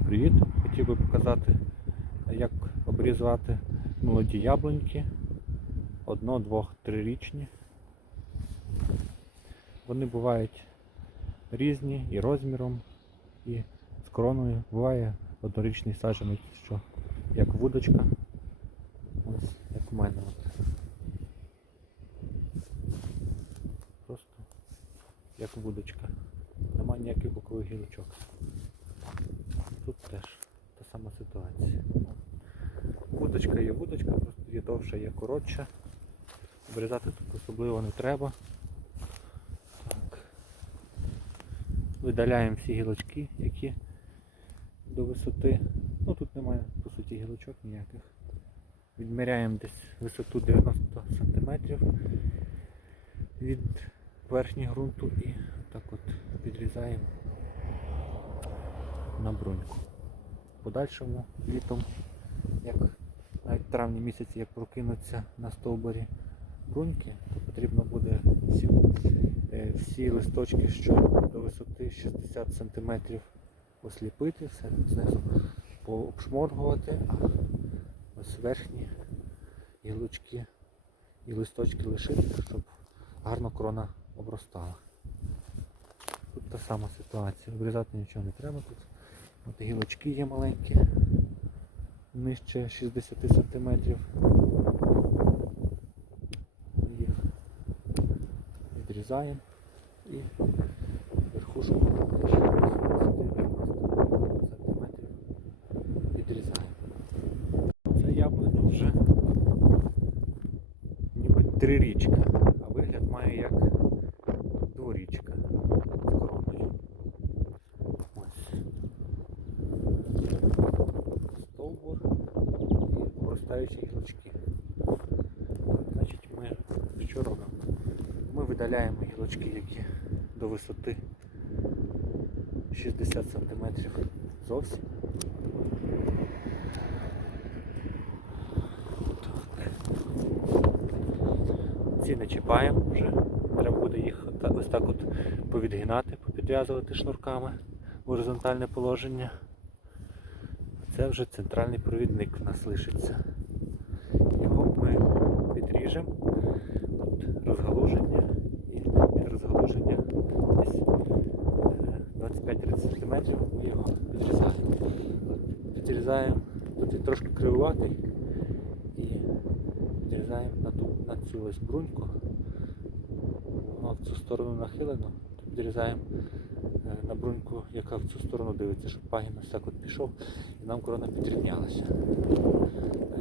Всім привіт! Хотів би показати, як обрізати молоді яблуньки. Одно, двох, трирічні. Вони бувають різні і розміром, і з короною. Буває однорічний саджанець, що як вудочка. Ось як в мене. Просто як вудочка. Нема ніяких бокових гілочок. Тут теж та сама ситуація. Вудочка є вудочка, просто є довша, є коротша. Обрізати тут особливо не треба. Так. Видаляємо всі гілочки, які до висоти. Ну тут немає по суті гілочок ніяких. Відміряємо десь висоту 90 см від верхні ґрунту і так от підрізаємо на бруньку. Подальшому літом, як навіть в травні місяці, як прокинуться на стовбурі бруньки, то потрібно буде всі, е, всі листочки, що до висоти 60 см осліпити, все знизу пообшморгувати, а ось верхні гілочки і листочки лишити, щоб гарно крона обростала. Тут та сама ситуація. Обрізати нічого не треба тут. От гілочки є маленькі, нижче 60 см. Їх відрізаємо і верхушку теж 60 см відрізаємо. Це яблуко вже ніби трирічка, а вигляд має як дворічка з короною. Ось. Стовбур обростаючі гілочки. Значить, ми що робимо? Ми видаляємо гілочки, які до висоти 60 см зовсім. Ці не чіпаємо вже. Треба буде їх ось так от повідгинати, попідв'язувати шнурками в горизонтальне положення. Це вже центральний провідник в нас лишиться. Ми. Тут розгалуження і від розгалуження десь е, 25-30 см ми його підрізаємо. Підрізаємо, тут трошки кривуватий і підрізаємо на, ту, на цю ось бруньку. Воно в цю сторону нахилено, то підрізаємо е, на бруньку, яка в цю сторону дивиться, щоб пагін ось так от пішов і нам корона підрівнялася.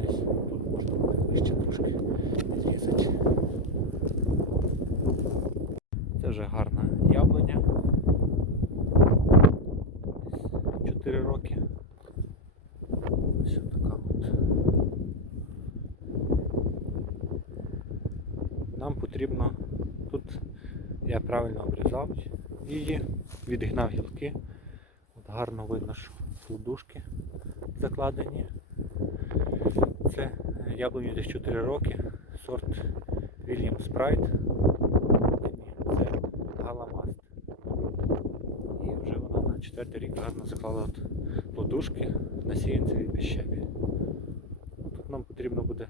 Ось Тут можна буде вище трошки підрізати. Вже гарна яблуня. Ось 4 роки. Ось така от. Нам потрібно тут я правильно обрізав її, відгнав гілки. От гарно видно, що плодушки закладені. Це яблуні десь 4 роки, сорт William Sprite. Галамаст. І вже вона на четвертий рік гарно заклала от плодушки на сіянцеві піщепі. Ну, Тут нам потрібно буде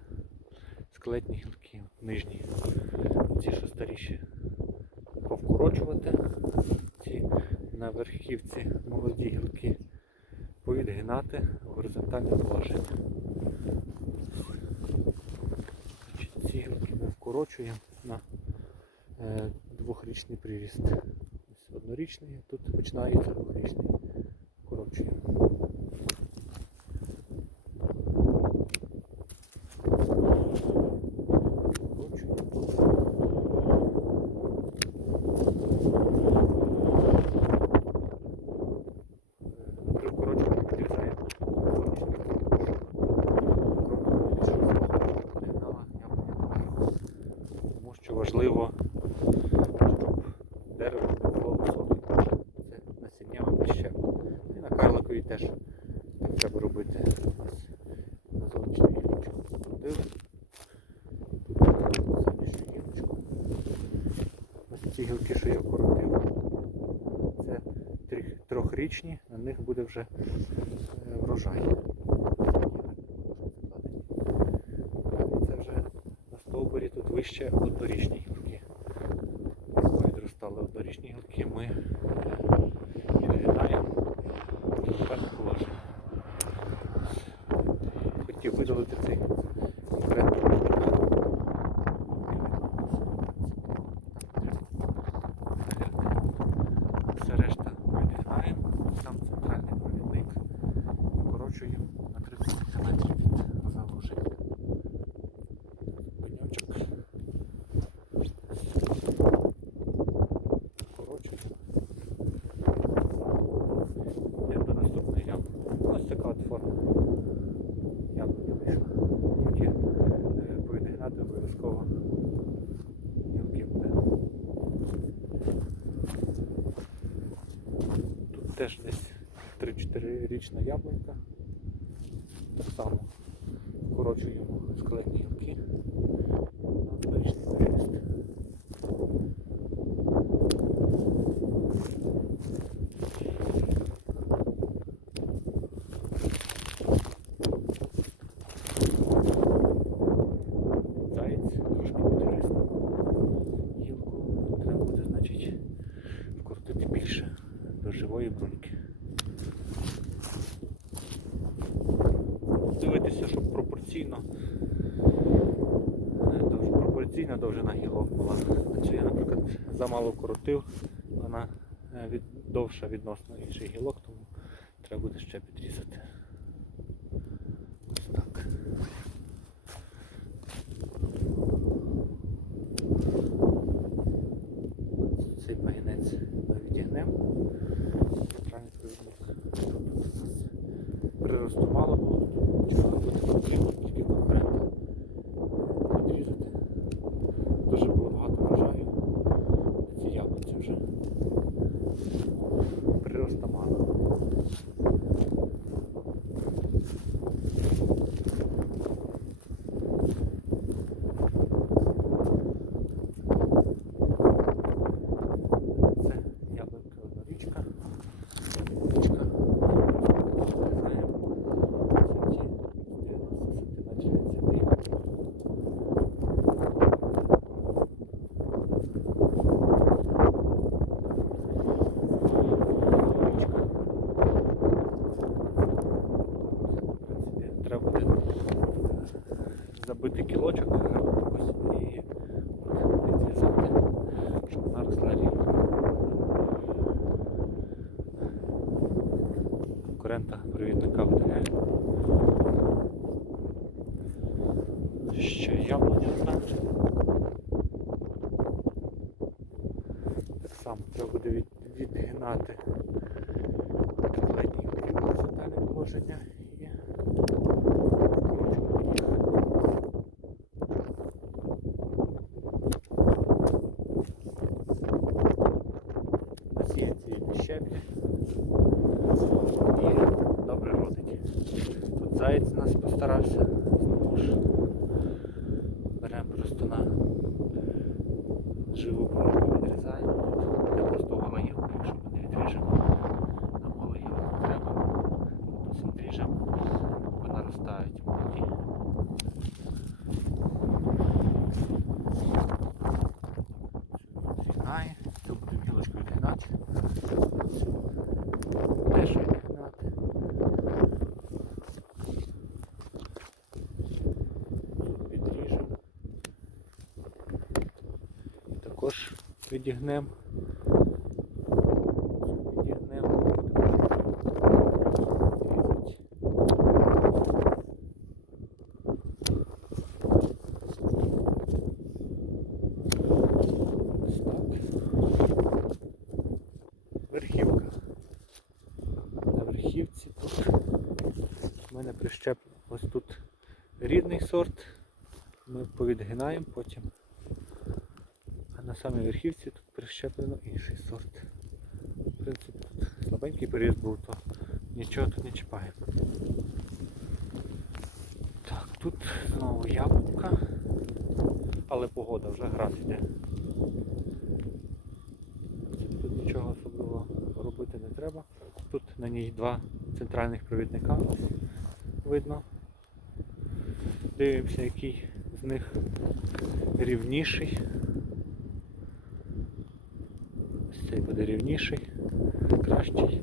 скелетні гілки, нижні. Ці, що старіші, повкорочувати. Ці на верхівці молоді гілки повідгинати в горизонтальне положення. Ці гілки ми вкорочуємо на е, двохрічний приріст. Ось однорічний, тут починається двохрічний. Вкорочуємо. Вкорочуємо. При вкорочуванні підрізаємо зовнішній кров, щоб підгнала яблуня. Тому що важливо, щоб дерево було високе, це насіннєва прищепа. І на карликові теж так треба робити. На зовнішню гілочку покрутили. Тут зовнішню гілочку. Ось ці гілки, що я вкоротив. Це трьохрічні, на них буде вже е, врожай. Це вже на стовбурі тут вище однорічні Відростали однорічні гілки, ми відгинаємо так положення. Хотів видалити цей конкретний все решта відгинаємо, сам центральний провідник вкорочуємо на 30 см від заворушення. Пеньочок. Вкорочуємо. Йдемо до наступної ямки. Ось така от форма. Яблуня вийшла. Тільки е, повідгинати обов'язково гілки буде. Тут теж десь 3-4 річна яблунька. Так само вкорочуємо скелетні гілки на однорічний приріст. Заєць трошки підрісно. Гілку треба буде, значить, вкрутити більше до живої бруньки. Дивитися, щоб пропорційно е, дов- пропорційна довжина гілок була. Це я, замало коротив, вона е, від, довша відносно інших гілок, тому треба буде ще підрізати. Ось так. Цей пагінець ми відігнемо. Центральний провідник. Тут у нас Приросту мало було, тут почала бути потрібно тільки конкретно відрізати. Дуже було багато врожаю. на Ці яблуці вже. Приросту мало. Це яблунька однорічка. Річка. Знаємо. Висоті 90 см від землі. Річка. В принципі, треба буде е, гарно ось і от підв'язати, щоб вона росла рівно. Конкурента провідника видаляємо. Ще яблуня одна. Так само треба буде від, відгинати складні горизонтальне положення і вкручувати їх. У нас є ці щеплі і добре родить. Тут заєць нас постарався, знову ж беремо просто на живу бруньку відрізаємо. Тут буде просто гола гілка, якщо ми не відріжемо. Нам гола гілка не треба. Тобто відріжемо, бо наростають молоді. Цю Зігнає, цю будемо гілочку відгинати. Цю теж відгинати. Тут підріжемо. Також відігнемо. Так. Верхівка. На верхівці тут у мене прищеп ось тут рідний сорт. Ми повідгинаємо потім. Самій верхівці тут прищеплено інший сорт. В принципі, тут слабенький період був, то нічого тут не чіпає. Так, тут знову яблука, але погода вже град йде. Тут нічого особливого робити не треба. Тут на ній два центральних провідника. Видно. Дивимося, який з них рівніший. Ось рівніший, кращий.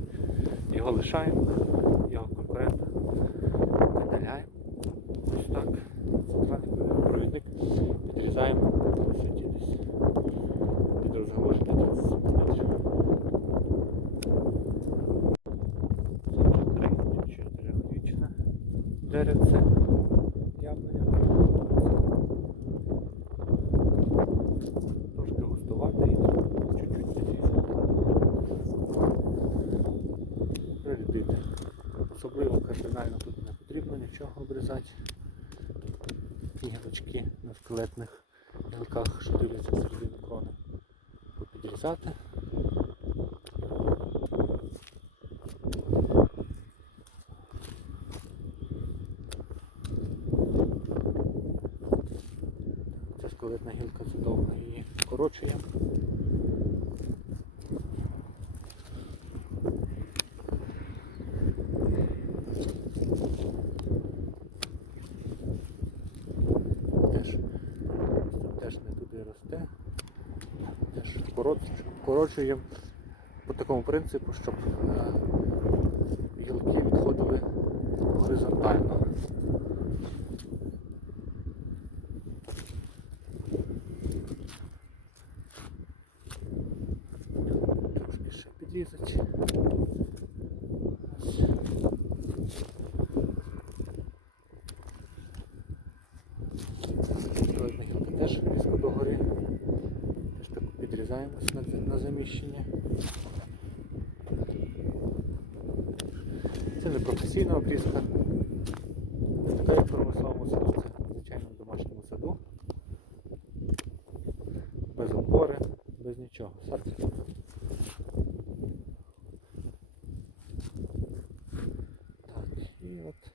Його лишаємо, його конкурента видаляємо. Ось так. Центральний провідник підрізаємо на висоті десь від розгалуження 30 см. Це вже три чи чотирьохрічне деревце. Яблуня. Трошки густувати і чуть-чуть підрізати. Прирядити. Особливо кардинально тут не потрібно нічого обрізати. Гілочки на скелетних гілках, що дивляться середину крони, попідрізати. Ця скелетна гілка це довго її вкорочуємо. Теж, теж не туди росте. Теж корот- вкорочуємо по такому принципу, щоб е, гілки відходили горизонтально. Трошки ще підрізати. Ось. Одна гілка теж різко догори. Теж так на, на заміщення. Це не професійна обрізка. Не така як в промисловому саду, це в звичайному домашньому саду. Без опори, без нічого. Сад. Так, і от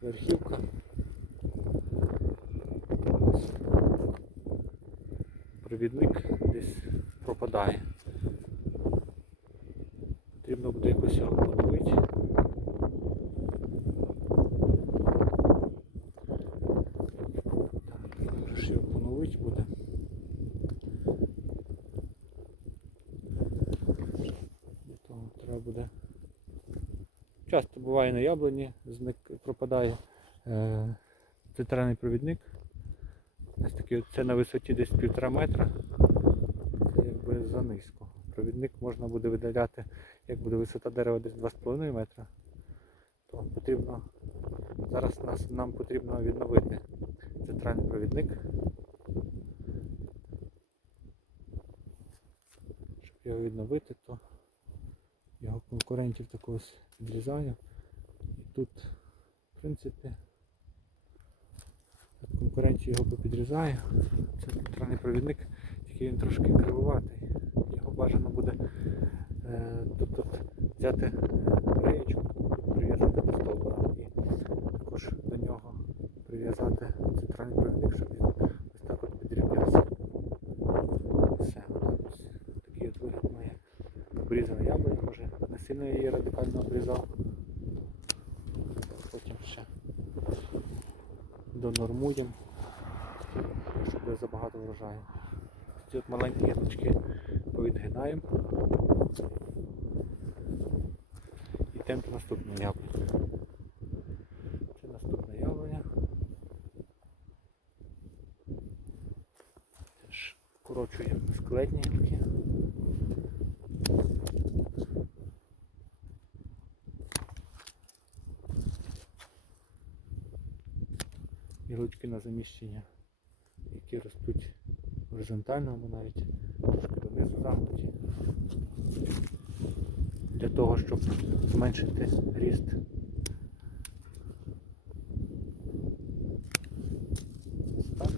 верхівка. Провідник пропадає. Потрібно буде якось його поновити. Так, його поновити того треба буде. Часто буває на яблуні, зник пропадає е, центральний провідник. Ось такий, це на висоті десь півтора метра. Якби занизько. Провідник можна буде видаляти, як буде висота дерева десь 2,5 метра, то потрібно, зараз нас, нам потрібно відновити центральний провідник. Щоб його відновити, то його конкурентів так ось підрізаю. І тут, в принципі, так конкуренцію його попідрізаю. Це центральний провідник, тільки він трошки кривуватий. Його бажано буде е, тут, тут взяти е, реєчку, прив'язати до стовбура і також до нього прив'язати центральний провідник, щоб він ось так от підрівнявся. Все, ось такий от вигляд має обрізана яблуня, може не сильно її радикально обрізав. Потім ще донормуємо, щоб забагато врожаю. Ці от маленькі гілочки повідгинаємо і йдемо до наступної яблуні. Це наступна яблуня. Теж вкорочуємо скелетні гілки. Гілочки на заміщення, які ростуть горизонтально або навіть трошки донизу загнуті. Для того, щоб зменшити ріст. Так.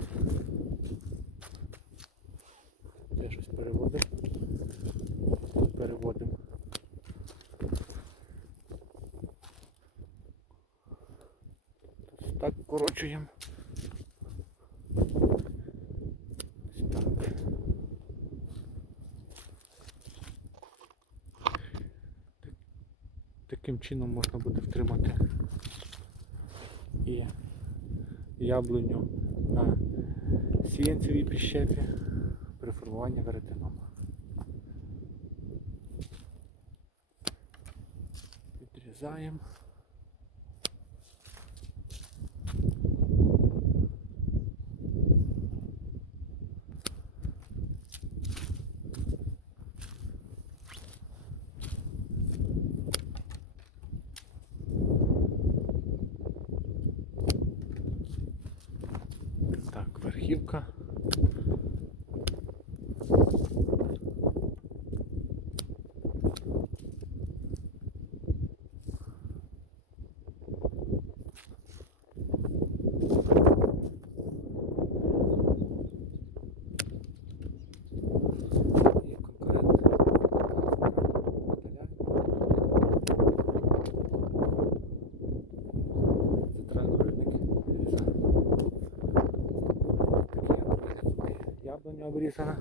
Це щось переводимо. Переводимо. Так вкорочуємо. Таким чином можна буде втримати і яблуню на сіянцевій прищепі при формуванні веретеном. Відрізаємо. Так, верхівка. Яблуня